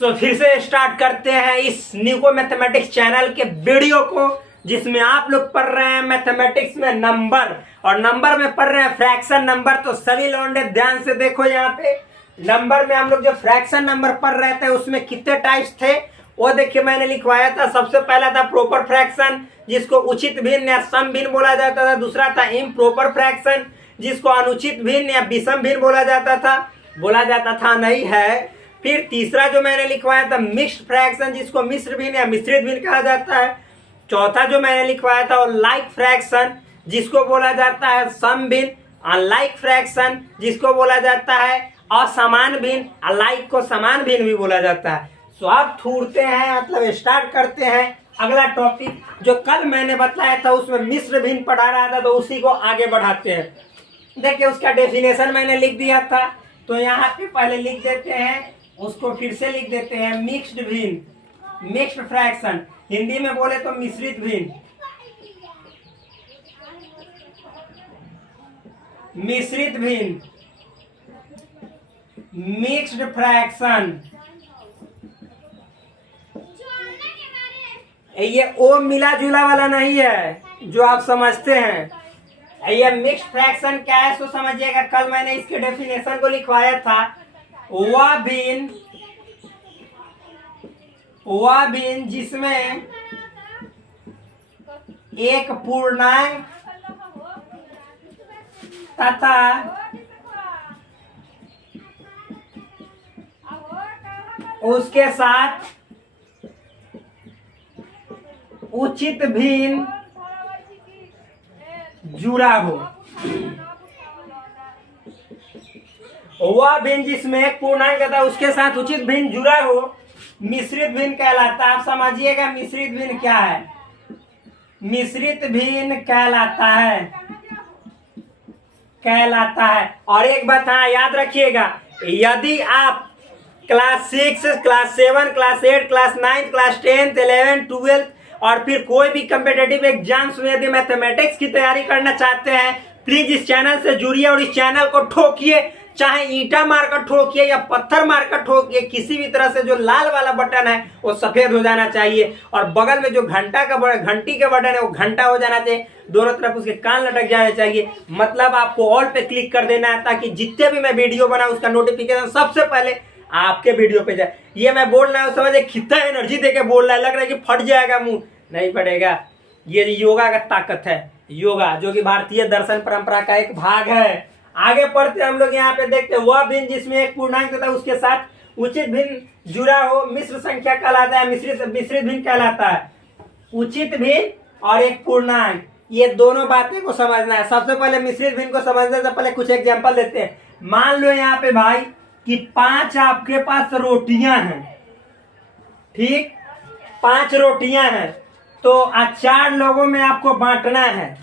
तो फिर से स्टार्ट करते हैं इस न्यूको मैथमेटिक्स चैनल के वीडियो को, जिसमें आप लोग पढ़ रहे हैं मैथमेटिक्स में नंबर, और नंबर में पढ़ रहे हैं फ्रैक्शन नंबर। तो सभी लौंडे ध्यान से देखो, यहाँ पे नंबर में हम लोग जो फ्रैक्शन नंबर पढ़ रहे थे उसमें कितने टाइप्स थे वो देखिए मैंने लिखवाया था। सबसे पहला था प्रॉपर फ्रैक्शन, जिसको उचित भिन्न या सम भिन्न बोला जाता था। दूसरा था इम्प्रॉपर फ्रैक्शन, जिसको अनुचित भिन्न या विषम भिन्न बोला जाता था नहीं है। फिर तीसरा जो मैंने लिखवाया था मिक्स्ड फ्रैक्शन, जिसको मिश्र भिन्न या मिश्रित भिन्न कहा जाता है। चौथा जो मैंने लिखवाया था वो लाइक फ्रैक्शन, जिसको बोला जाता है सम भिन्न। अनलाइक फ्रैक्शन, जिसको बोला जाता है असमान भिन्न। अनलाइक को समान भिन्न भी बोला जाता है। तो आप थूरते हैं, मतलब स्टार्ट करते हैं अगला टॉपिक जो कल मैंने बताया था, उसमें मिश्र भिन्न पढ़ा रहा था, तो उसी को आगे बढ़ाते हैं। देखिए उसका डेफिनेशन मैंने लिख दिया था, तो यहाँ पे पहले लिख देते हैं, उसको फिर से लिख देते हैं। मिक्स्ड भिन्न, मिक्स्ड फ्रैक्शन, हिंदी में बोले तो मिश्रित भिन्न। मिश्रित भिन्न, मिक्स्ड फ्रैक्शन। ये ओ मिला जुला वाला नहीं है जो आप समझते हैं। ये मिक्स्ड फ्रैक्शन क्या है सो समझिएगा। कल मैंने इसके डेफिनेशन को लिखवाया था। वह भिन्न जिसमें एक पूर्णांक तथा उसके साथ उचित भिन्न जुड़ा हो। वह भिन्न जिसमें एक पूर्णांक तथा उसके साथ उचित भिन्न जुड़ा हो मिश्रित भिन्न कहलाता है। आप समझिएगा मिश्रित भिन्न क्या है। मिश्रित भिन्न कहलाता है। और एक बात हाँ याद रखिएगा, यदि आप class 6, class 7, class 8, class 9, class 10, 11, 12 और फिर कोई भी कम्पिटेटिव एग्जाम्स में यदि मैथमेटिक्स की तैयारी करना चाहते हैं, प्लीज इस चैनल से जुड़िए और इस चैनल को ठोकिए, चाहे ईंटा मारकर ठोकिए या पत्थर मारकर ठोकिए, किसी भी तरह से जो लाल वाला बटन है वो सफेद हो जाना चाहिए, और बगल में जो घंटी का बटन है वो घंटा हो जाना चाहिए। दोनों तरफ उसके कान लटक जाने चाहिए। मतलब आपको ऑल पे क्लिक कर देना है, ताकि जितने भी मैं वीडियो बनाऊं उसका नोटिफिकेशन सबसे पहले आपके वीडियो पे जाए। ये मैं बोल रहा हूँ समझे, कितना एनर्जी देके बोल रहा है, लग रहा है कि फट जाएगा मुंह। नहीं फटेगा। ये योगा का ताकत है, योगा जो कि भारतीय दर्शन परंपरा का एक भाग है। आगे पढ़ते हम लोग यहाँ पे देखते हैं। वह भिन्न जिसमें एक पूर्णांक तथा उसके साथ उचित भिन्न जुड़ा हो मिश्र संख्या कहलाता है। मिश्रित भिन्न कहलाता है। उचित भिन्न और एक पूर्णांक, ये दोनों बातें को समझना है। सबसे पहले मिश्रित भिन्न को समझने से पहले कुछ एग्जाम्पल देते हैं। मान लो यहाँ पे भाई कि 5 आपके पास रोटियां हैं, ठीक, 5 रोटियां हैं, तो 4 लोगों में आपको बांटना है।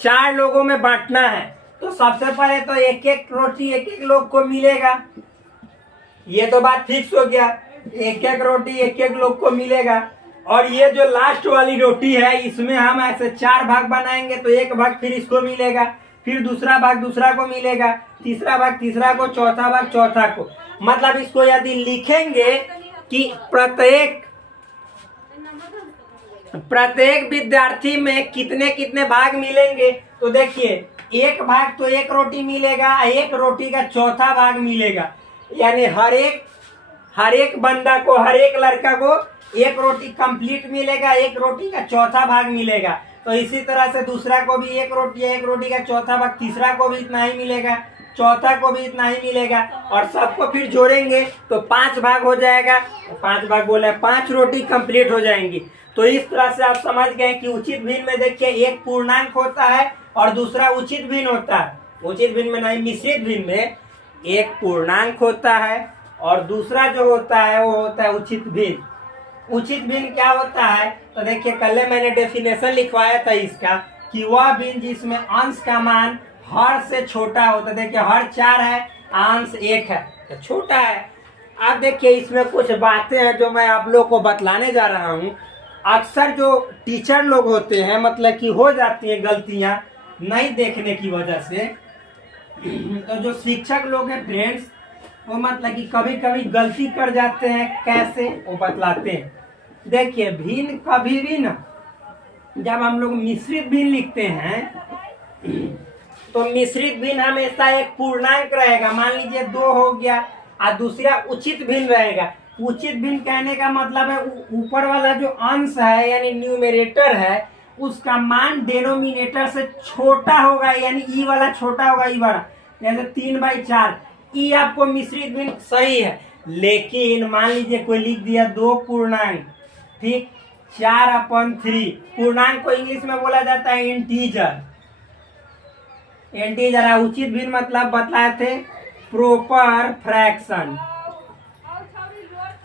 4 लोगों में बांटना है, तो सबसे पहले तो एक एक रोटी एक एक लोग को मिलेगा। ये तो बात फिक्स हो गया, एक एक रोटी एक एक लोग को मिलेगा। और ये जो लास्ट वाली रोटी है, इसमें हम ऐसे 4 भाग बनाएंगे, तो एक भाग फिर इसको मिलेगा, फिर दूसरा भाग दूसरा को मिलेगा, तीसरा भाग तीसरा को, चौथा भाग चौथा को। मतलब इसको यदि लिखेंगे कि प्रत्येक विद्यार्थी में कितने कितने भाग मिलेंगे, तो देखिए एक भाग तो एक रोटी मिलेगा, एक रोटी का चौथा भाग मिलेगा। यानी हर एक बंदा को, हर एक लड़का को एक रोटी कंप्लीट मिलेगा, एक रोटी का चौथा भाग मिलेगा। तो इसी तरह से दूसरा को भी एक रोटी का चौथा भाग, तीसरा को भी इतना ही मिलेगा, चौथा को भी इतना ही मिलेगा, और सबको फिर जोड़ेंगे तो 5 भाग हो जाएगा। 5 भाग बोले 5 रोटी कंप्लीट हो जाएंगी। तो इस तरह से आप समझ गए कि उचित भिन्न में देखिए एक पूर्णांक होता है और दूसरा उचित भिन्न होता है। उचित भिन्न में नहीं, मिश्रित भिन्न में एक पूर्णांक होता है और दूसरा जो होता है वो होता है उचित भिन्न। उचित भिन्न क्या होता है, तो देखिए कल मैंने डेफिनेशन लिखवाया था इसका, कि वह भिन्न जिसमें अंश का मान हर से छोटा होता है। देखिए हर 4 है, अंश 1 है, तो छोटा है। अब देखिए इसमें कुछ बातें हैं जो मैं आप लोग को बतलाने जा रहा हूँ। अक्सर जो टीचर लोग होते हैं, मतलब कि हो जाती हैं गलतियाँ नहीं देखने की वजह से, तो जो शिक्षक लोग हैं फ्रेंड्स, वो मतलब कि कभी कभी गलती कर जाते हैं, कैसे वो बतलाते हैं। देखिए भिन्न कभी भी ना, जब हम लोग मिश्रित भिन्न लिखते हैं तो मिश्रित भिन्न हमेशा एक पूर्णांक रहेगा। मान लीजिए 2 हो गया और दूसरा उचित भिन्न रहेगा। उचित भिन्न कहने का मतलब है ऊपर वाला जो अंश है यानी न्यूमरेटर है उसका मान डेनोमिनेटर से छोटा होगा, यानी ई वाला छोटा होगा ई वाला। जैसे 3/4 ई आपको मिश्रित भिन्न सही है, लेकिन मान लीजिए कोई लिख दिया 2 पूर्णांक, ठीक, 4/3। पूर्णांक को इंग्लिश में बोला जाता है इंटीजर। इंटीजर है। उचित भिन्न मतलब बतलाए थे प्रॉपर फ्रैक्शन।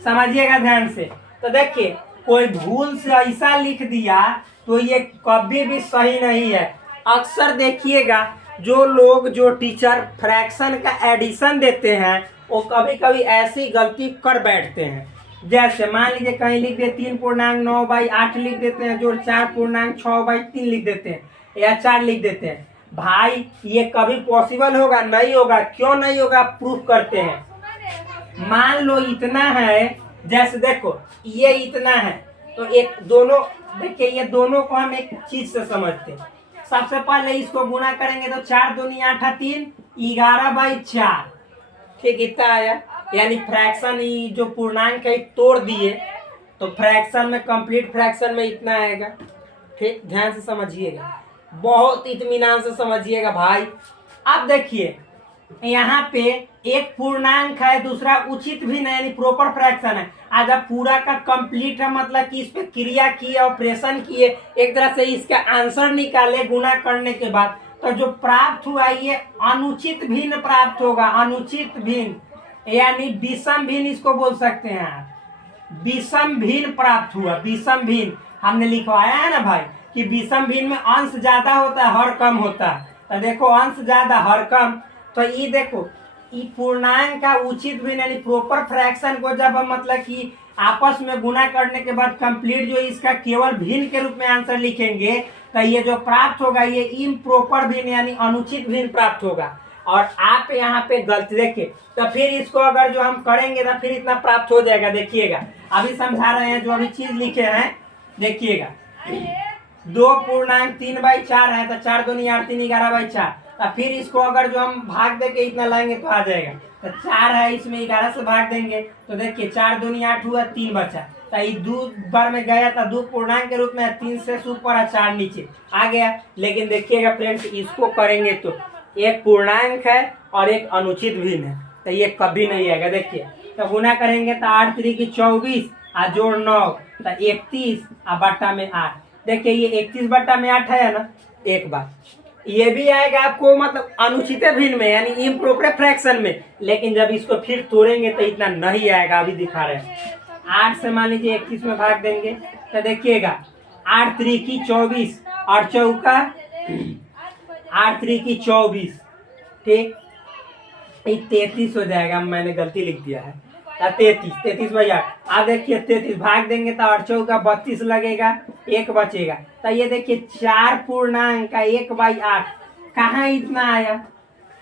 समझिएगा ध्यान से। तो देखिए कोई भूल से ऐसा लिख दिया तो ये कभी भी सही नहीं है। अक्सर देखिएगा जो टीचर फ्रैक्शन का एडिशन देते हैं वो कभी कभी ऐसी गलती कर बैठते हैं। जैसे मान लीजिए कहीं लिख दे 3.9/8 लिख देते हैं, जो 4.6/3 लिख देते हैं या 4 लिख देते हैं। भाई ये कभी पॉसिबल होगा? नहीं होगा। क्यों नहीं होगा? प्रूफ करते हैं। मान लो इतना है, जैसे देखो ये इतना है तो एक दोनों, देखिए ये दोनों को हम एक चीज से समझते हैं। सबसे पहले इसको गुना करेंगे तो 4 दूनी 8 3, 11/4, ठीक, इतना आया। यानी फ्रैक्शन जो पूर्णांक है तोड़ दिए तो फ्रैक्शन में, कंप्लीट फ्रैक्शन में इतना आएगा। ठीक, ध्यान से समझिएगा, बहुत इत्मीनान से समझिएगा भाई। अब देखिए यहाँ पे एक पूर्णांक है, दूसरा उचित भिन्न है यानी प्रॉपर फ्रैक्शन है। आज अब पूरा का कंप्लीट है मतलब कि इस पे क्रिया किए, ऑपरेशन किए, एक तरह से इसका आंसर निकाले गुना करने के बाद, तो जो प्राप्त हुआ ये अनुचित भिन्न प्राप्त होगा। अनुचित भिन्न यानी विषम भिन्न इसको बोल सकते हैं आप। विषम भिन्न प्राप्त हुआ। विषम भिन्न हमने लिखवाया है ना भाई कि विषम भिन्न में अंश ज्यादा होता है, हर कम होता है। तो देखो अंश ज्यादा हर कम, तो ये देखो ये पूर्णांक का उचित भिन्न यानी प्रॉपर फ्रैक्शन को जब हम मतलब कि आपस में गुना करने के बाद कंप्लीट जो इसका केवल भिन्न के रूप में आंसर लिखेंगे तो ये जो प्राप्त होगा ये इम्प्रॉपर भिन्न यानी अनुचित भिन्न प्राप्त होगा। और आप यहाँ पे गलती देखिए तो फिर इसको अगर जो हम करेंगे तो फिर इतना प्राप्त हो जाएगा। देखिएगा अभी समझा रहे हैं, जो अभी चीज लिखे हैं देखिएगा। 2 पूर्णांक 3/4 है तो 4 दूनी 8 3, 11/4। तो फिर इसको अगर जो हम भाग दे के इतना लाएंगे तो आ जाएगा। तो 4 है, इसमें 11 से भाग देंगे तो देखिए 4 दूनी 8 हुआ, 3 बचा। तो ये 2 बार में गया था, 2 पूर्णांक के रूप में, 3 से ऊपर है, 4 नीचे आ गया। लेकिन देखिएगा फ्रेंड्स इसको करेंगे तो एक पूर्णांक है और एक अनुचित भिन्न है, तो ये कभी नहीं आएगा। देखिए तो गुना करेंगे तो 8 3 की 24 और जोड़ 9 तो 31 और बट्टा में 8। देखिए ये 31 बट्टा में 8 है ना। एक बात ये भी आएगा आपको मतलब अनुचित भिन्न में यानी इम्प्रॉपर फ्रैक्शन में, लेकिन जब इसको फिर तोड़ेंगे तो इतना नहीं आएगा। अभी दिखा रहे हैं 8 से मान लीजिए 31 में भाग देंगे तो देखिएगा 8 3 की 24 और चौका 8 3 की 24, ठीक, ये 33 हो जाएगा। मैंने गलती लिख दिया है 33 भैया। अब देखिए 33 भाग देंगे तो 8 चौका 32 लगेगा, 1 बचेगा। तो ये देखिए 4 पूर्णांक का 1/8 कहाँ इतना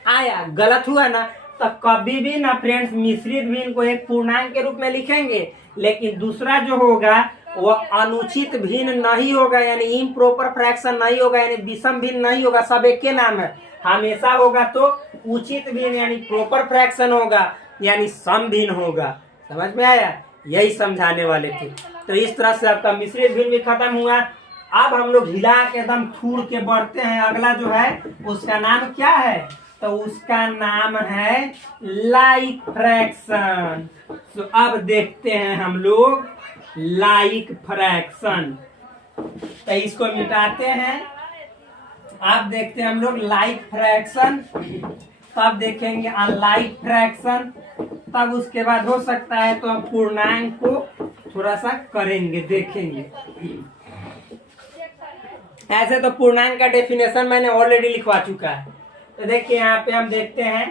आया गलत हुआ ना। तो कभी भी ना फ्रेंड्स मिश्रित भिन्न को एक पूर्णांक के रूप में लिखेंगे, लेकिन दूसरा जो होगा वो अनुचित भिन्न नहीं होगा यानी इम्प्रॉपर फ्रैक्शन नहीं होगा, यानी विषम भिन्न नहीं होगा। सब एक के नाम है। हमेशा होगा तो उचित भिन्न यानी प्रॉपर फ्रैक्शन होगा यानी सम भिन्न होगा। समझ में आया? यही समझाने वाले थे। तो इस तरह से आपका मिश्रित भिन्न भी खत्म हुआ। अब हम लोग हिला के एकदम थूड़ के बढ़ते हैं। अगला जो है उसका नाम क्या है? तो उसका नाम है लाइक फ्रैक्शन। तो अब देखते हैं हम लोग लाइक फ्रैक्शन। तो इसको मिटाते हैं। अब देखते हैं हम लोग लाइक फ्रैक्शन, तब देखेंगे अनलाइक फ्रैक्शन, तब उसके बाद हो सकता है तो हम पूर्णांक को थोड़ा सा करेंगे, देखेंगे। ऐसे तो पूर्णांक का डेफिनेशन मैंने ऑलरेडी लिखवा चुका है। तो देखिए यहाँ पे हम देखते हैं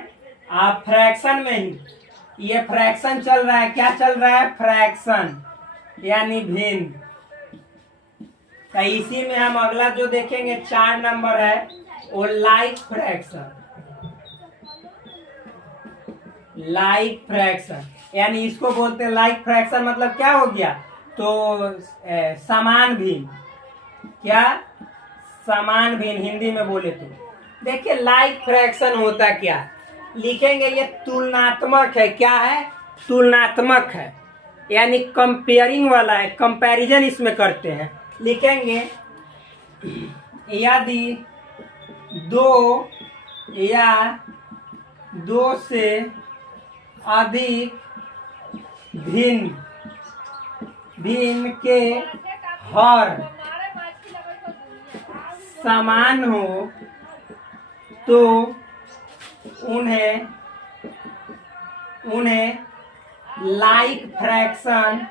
फ्रैक्शन में ही ये फ्रैक्शन चल रहा है। क्या चल रहा है? फ्रैक्शन यानी भिन्न। तो इसी में हम अगला जो देखेंगे 4 नंबर है वो लाइक फ्रैक्शन। लाइक फ्रैक्शन, यानी इसको बोलते हैं लाइक फ्रैक्शन। मतलब क्या हो गया, तो समान भिन्न, क्या समान भिन्न हिंदी में बोले तो। देखिए लाइक फ्रैक्शन होता क्या, लिखेंगे ये तुलनात्मक है। क्या है, तुलनात्मक है, यानी कंपेयरिंग वाला है, कंपैरिजन इसमें करते हैं। लिखेंगे यदि दो या दो से अधिक भिन्न भिन्न के हर समान हो तो उन्हें लाइक फ्रैक्शन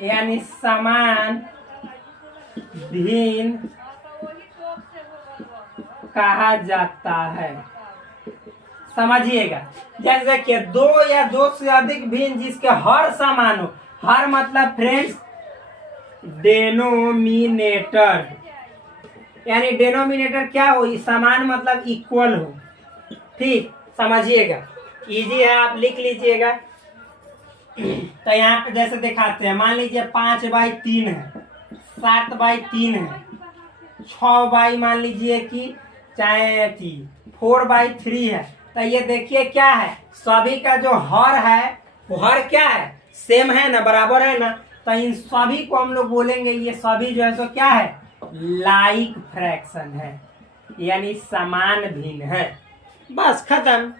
यानी समान भिन्न कहा जाता है। समझिएगा, जैसे कि दो या दो से अधिक भिन्न जिसके हर समान हो, हर मतलब फ्रेंड्स डेनोमिनेटर, यानी डेनोमिनेटर क्या हो, समान मतलब इक्वल हो। ठीक, समझिएगा, इजी है, आप लिख लीजिएगा। तो यहाँ पे जैसे दिखाते हैं, मान लीजिए 5/3 है, 7/3 है, 6 मान लीजिए कि चाहे 4/3 है। तो ये देखिए क्या है, सभी का जो हर है वो हर क्या है, सेम है ना, बराबर है ना। तो इन सभी को हम लोग बोलेंगे, ये सभी जो है तो क्या है, लाइक फ्रैक्शन है, यानी समान भिन्न है। बस खत्म,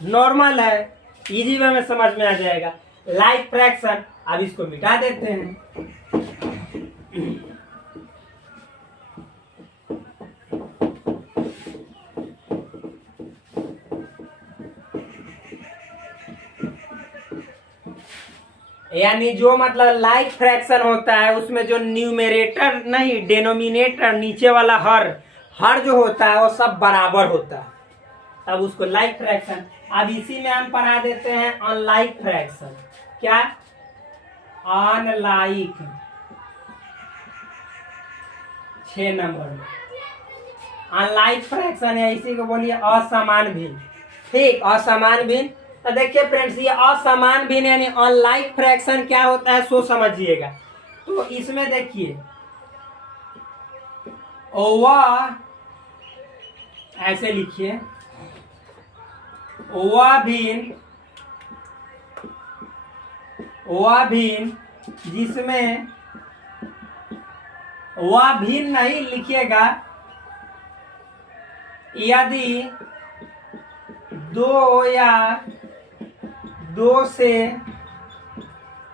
नॉर्मल है, इजी वे में समझ में आ जाएगा। लाइक फ्रैक्शन, अब इसको मिटा देते हैं। यानी जो मतलब लाइक फ्रैक्शन होता है उसमें जो न्यूमेरेटर नहीं, डेनोमिनेटर नीचे वाला हर जो होता है वो सब बराबर होता है, तब उसको लाइक फ्रैक्शन। अब इसी में हम पढ़ा देते हैं अनलाइक फ्रैक्शन। क्या, अनलाइक, 6 नंबर अनलाइक फ्रैक्शन है, इसी को बोलिए असमान भिन्न। ठीक, असमान भिन्न। तो देखिए फ्रेंड्स, ये असमान भिन्न यानी अनलाइक फ्रैक्शन क्या होता है सो समझिएगा। तो इसमें देखिए वह, ऐसे लिखिए, वह भिन्न जिसमें, वह भिन्न नहीं लिखिएगा, यदि दो या दो से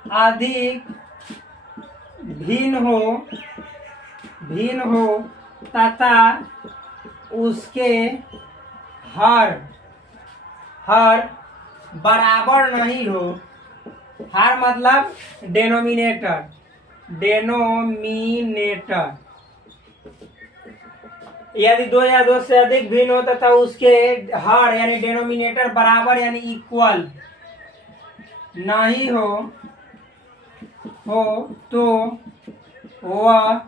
अधिक भिन्न हो तथा उसके हर बराबर नहीं हो। हर मतलब डेनोमिनेटर, यदि दो या दो से अधिक भिन्न हो तथा उसके हर यानी डेनोमिनेटर बराबर यानी इक्वल नहीं हो तो वह,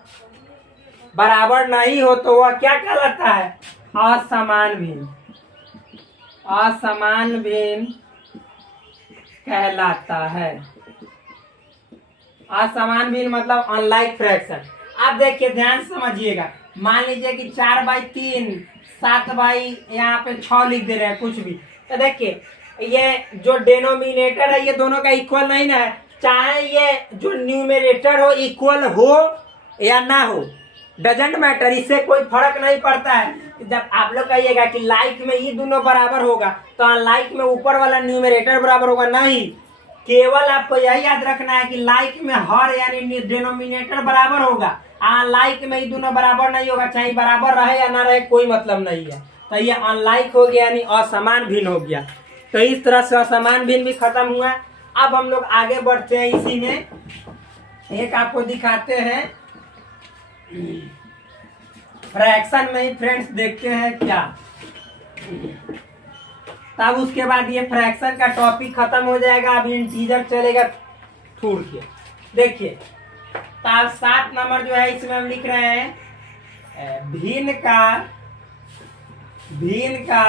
बराबर नहीं हो तो वह क्या कहलाता है, असमान भिन्न, असमान भिन्न कहलाता है। असमान भिन्न मतलब अनलाइक फ्रैक्शन। आप देखिए ध्यान से समझिएगा, मान लीजिए कि 4/3, 7 यहाँ पे 6 लिख दे रहे हैं कुछ भी। तो देखिए ये जो डेनोमिनेटर है ये दोनों का इक्वल नहीं ना है, चाहे ये जो न्यूमेरेटर हो इक्वल हो या ना हो, डजेंट मैटर, इससे कोई फर्क नहीं पड़ता है। जब आप लोग कहिएगा कि लाइक में ये दोनों बराबर होगा तो अनलाइक में ऊपर वाला न्यूमेरेटर बराबर होगा, नहीं, केवल आपको यही याद रखना है कि लाइक में हर यानी डिनोमिनेटर बराबर होगा, अनलाइक में ये दोनों बराबर नहीं होगा, चाहे बराबर रहे या ना रहे कोई मतलब नहीं है। तो ये अनलाइक हो गया यानी असमान भिन्न हो गया। तो इस तरह से असमान भिन्न भी खत्म हुआ। अब हम लोग आगे बढ़ते हैं, इसी में एक आपको दिखाते हैं फ्रैक्शन में ही फ्रेंड्स, देखते हैं क्या। तब उसके बाद ये फ्रैक्शन का टॉपिक खत्म हो जाएगा, अब इंटीजर चलेगा थोड़ के। देखिए तब 7 नंबर जो है इसमें हम लिख रहे हैं भिन्न का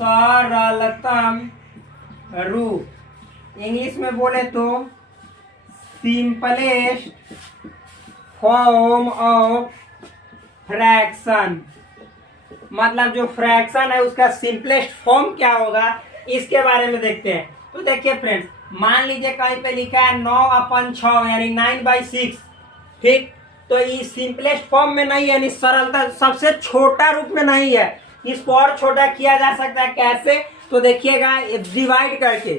सरलतम रूप। इंग्लिश में बोले तो सिंपलेस्ट फॉर्म ऑफ फ्रैक्शन। मतलब जो फ्रैक्शन है उसका सिंपलेस्ट फॉर्म क्या होगा इसके बारे में देखते हैं। तो देखिए फ्रेंड्स, मान लीजिए कहीं पे लिखा है 9/6 यानी 9/6, ठीक। तो ये सिंपलेस्ट फॉर्म में नहीं है, यानी सरलता सबसे छोटा रूप में नहीं है। इसको और छोटा किया जा सकता है, कैसे? तो देखिएगा डिवाइड करके।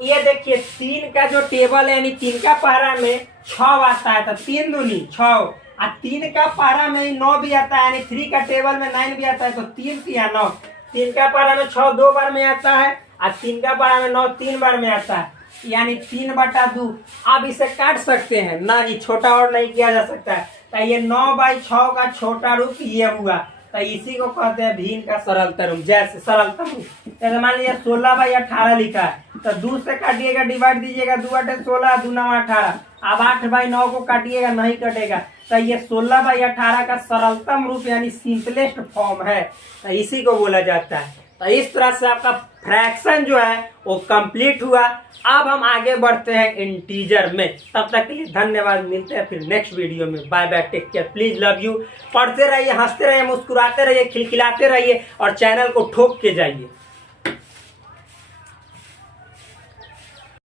ये देखिए 3 का जो टेबल है यानी 3 का पहरा में 6 आता है, तो 3 दूनी 6, और 3 का पहरा में 9 भी आता है, यानी 3 का टेबल में 9 भी आता है, तो 3 या 9। 3 का पहरा में 6 2 बार में आता है, और 3 का पहरा में 9 3 बार में आता है, यानी 3/2। अब इसे काट सकते हैं ना, ही छोटा और नहीं किया जा सकता है। तो ये 9/6 का छोटा रूप ये हुआ, तो इसी को कहते हैं भिन्न का सरलता रूप। जैसे सरलता रूप जैसे मान लीजिए 16/18 लिखा है, तो 2 से काटिएगा, डिवाइड दीजिएगा, 2 × 16 2 9 18। अब 8/9 को काटिएगा, नहीं कटेगा, तो ये 16/18 का सरलतम रूप यानी सिंपलेस्ट फॉर्म है, तो इसी को बोला जाता है। तो इस तरह से आपका फ्रैक्शन जो है वो कंप्लीट हुआ। अब हम आगे बढ़ते हैं इंटीजर में। तब तक के लिए धन्यवाद, मिलते हैं फिर नेक्स्ट वीडियो में। Bye bye, take care, please love you. पढ़ते रहिए, हंसते रहिए, मुस्कुराते रहिए, खिलखिलाते रहिए और चैनल को ठोक के जाइए।